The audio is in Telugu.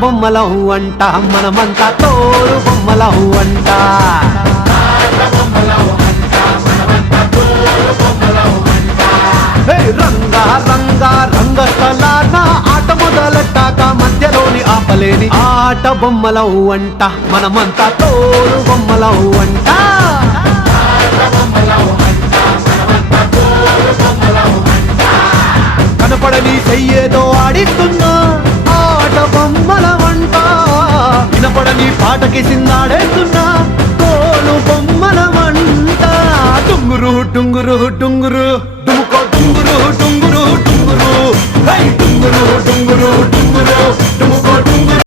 బొమ్మలం అంట మనమంతా తోలు బొమ్మలం అంట రంగా రంగా రంగస్థలాన ఆట మొదలెట్టాక మధ్యలోని ఆపలేని ఆట బొమ్మలం అంట మనమంతా తోలు బొమ్మలం అంట కనపడని చెయ్యేదో ఆడిస్తున్నా ఆట బొమ్మల వంట వినపడని పాటకి సిందాడేస్తున్నా